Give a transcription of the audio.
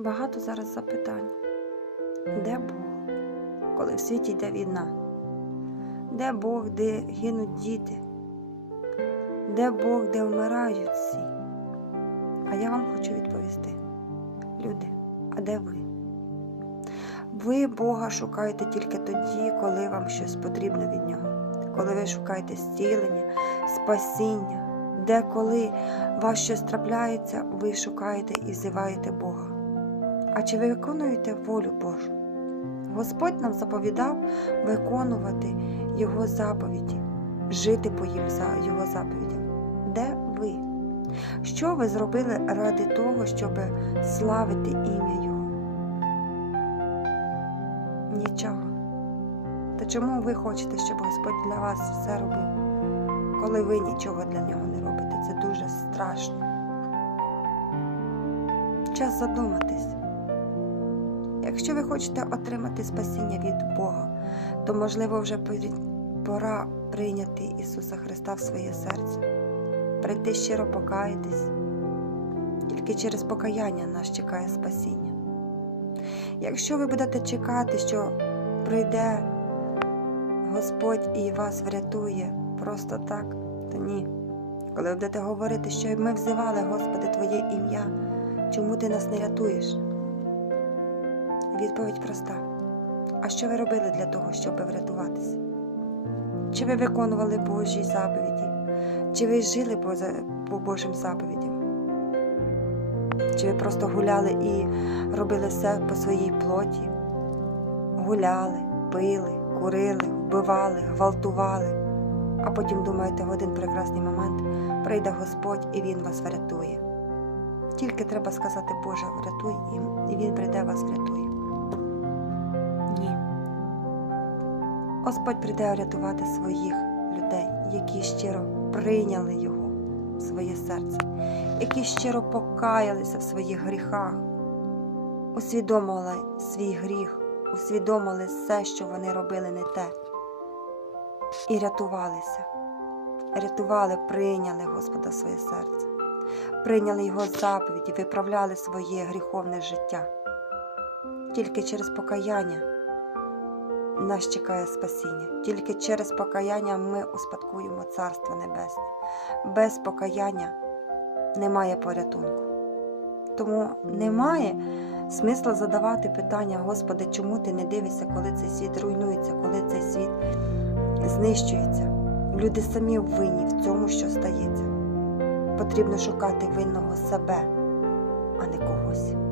Багато зараз запитань. Де Бог, коли в світі йде війна? Де Бог, де гинуть діти? Де Бог, де вмирають всі? А я вам хочу відповісти. Люди, а де ви? Ви Бога шукаєте тільки тоді, коли вам щось потрібно від Нього, коли ви шукаєте зцілення, спасіння, де коли вас щось трапляється, ви шукаєте і зиваєте Бога. А чи ви виконуєте волю Божу? Господь нам заповідав виконувати Його заповіді, жити по їм за Його заповідям. Де ви? Що ви зробили ради того, щоб славити ім'я Його? Нічого. Та чому ви хочете, щоб Господь для вас все робив, коли ви нічого для нього не робите? Це дуже страшно. Час задуматись. Якщо ви хочете отримати спасіння від Бога, то можливо вже пора прийняти Ісуса Христа в своє серце, прийти щиро покаятись. Тільки через покаяння нас чекає спасіння. Якщо ви будете чекати, що прийде Господь і вас врятує просто так, то ні. Коли ви будете говорити, що ми взивали, Господи, Твоє ім'я, чому ти нас не рятуєш? Відповідь проста. А що ви робили для того, щоб врятуватися? Чи ви виконували Божі заповіді? Чи ви жили по, Божим заповідям? Чи ви просто гуляли і робили все по своїй плоті? Гуляли, пили, курили, вбивали, гвалтували, а потім думаєте, в один прекрасний момент прийде Господь і Він вас врятує. Тільки треба сказати, Боже, врятуй, і Він прийде вас врятує. Господь прийде врятувати своїх людей, які щиро прийняли Його в своє серце, які щиро покаялися в своїх гріхах, усвідомили свій гріх, усвідомили все, що вони робили не те, і рятувалися. Рятували, прийняли Господа в своє серце, прийняли Його заповіді, виправляли своє гріховне життя. Тільки через покаяння нас чекає спасіння. Тільки через покаяння ми успадкуємо Царство Небесне. Без покаяння немає порятунку. Тому немає смисла задавати питання, Господи, чому ти не дивишся, коли цей світ руйнується, коли цей світ знищується. Люди самі винні в цьому, що стається. Потрібно шукати винного себе, а не когось.